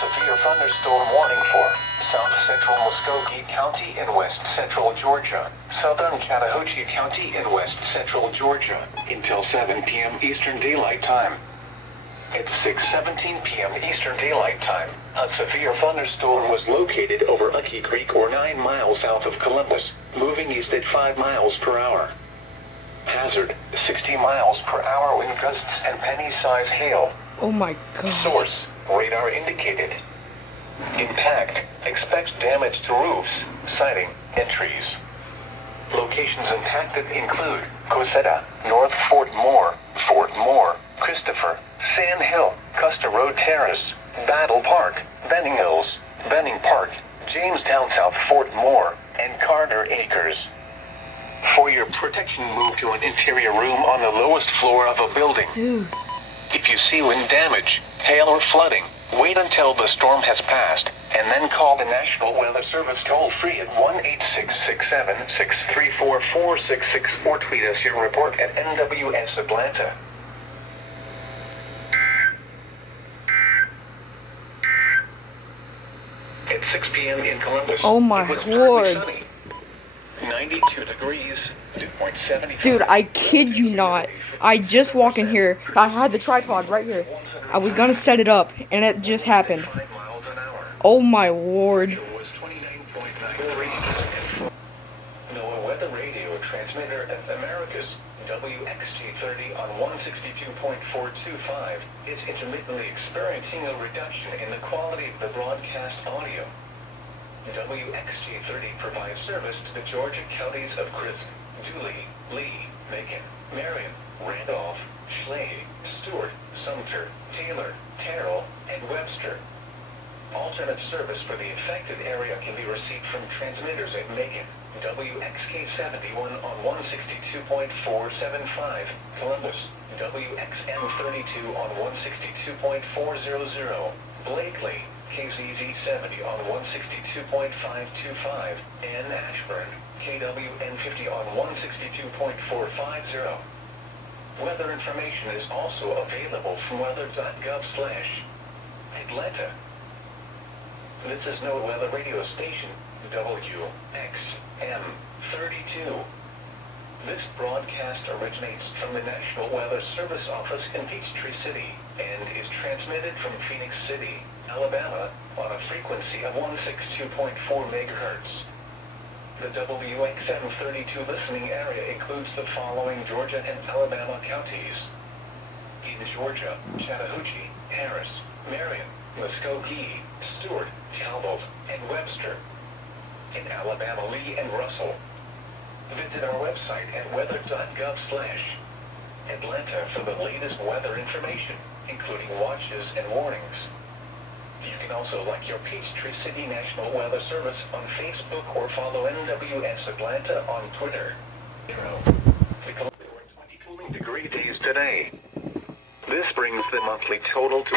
severe thunderstorm warning for south central Muskogee County in west central Georgia, southern Chattahoochee County in west central Georgia, until 7 p.m. Eastern Daylight Time. At 6:17 p.m. Eastern Daylight Time, a severe thunderstorm was located over Lucky Creek or 9 miles south of Columbus, moving east at 5 miles per hour. Hazard, 60 miles per hour wind gusts and penny-size hail. Oh my god. Source, radar indicated. Impact, expects damage to roofs, siding, and trees. Locations impacted include Cosetta, North Fort Moore, Christopher, Sand Hill, Custer Road Terrace, Battle Park, Benning Hills, Benning Park, Jamestown South Fort Moore, and Carter Acres. For your protection, move to an interior room on the lowest floor of a building. Dude. If you see wind damage, hail or flooding, wait until the storm has passed, and then call the National Weather Service toll-free at 1-866-7-634-4666 or tweet us your report at NWS Atlanta. At 6 p.m. in Columbus, Oh my it was lord. sunny. 92 degrees, 2.75. Dude, I kid you not. I just walked in here. I had the tripod right here. I was gonna set it up, and it just happened. Oh my lord. NOAA weather radio transmitter at America's WXM32 on 162.425 is intermittently experiencing a reduction in the quality of the broadcast audio. WXM32 provides service to the Georgia counties of Crisp, Dooley, Lee, Macon, Marion, Randolph, Schley, Stewart, Sumter, Taylor, Terrell, and Webster. Alternate service for the affected area can be received from transmitters at Macon, WXK71 on 162.475, Columbus, WXM32 on 162.400, Blakely, KZZ70 on 162.525, and Ashburn, KWN50 on 162.450. Weather information is also available from weather.gov/Atlanta. This is NOAA weather radio station, WXM32. This broadcast originates from the National Weather Service office in Peachtree City and is transmitted from Phoenix City, Alabama, on a frequency of 162.4 MHz. The WXM32 listening area includes the following Georgia and Alabama counties. In Georgia, Chattahoochee, Harris, Marion, Muskogee, Stewart, Talbot, and Webster. In Alabama, Lee and Russell. Visit our website at weather.gov/Atlanta for the latest weather information, including watches and warnings. You can also like your Peachtree City National Weather Service on Facebook or follow NWS Atlanta on Twitter. The cooling degree days today. This brings the monthly total to...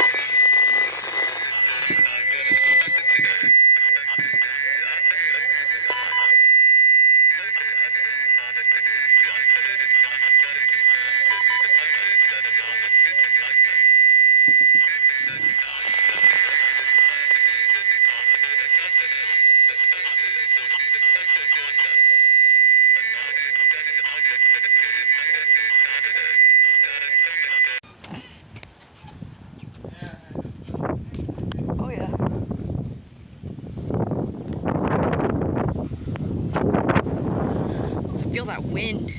Oh yeah. I feel that wind.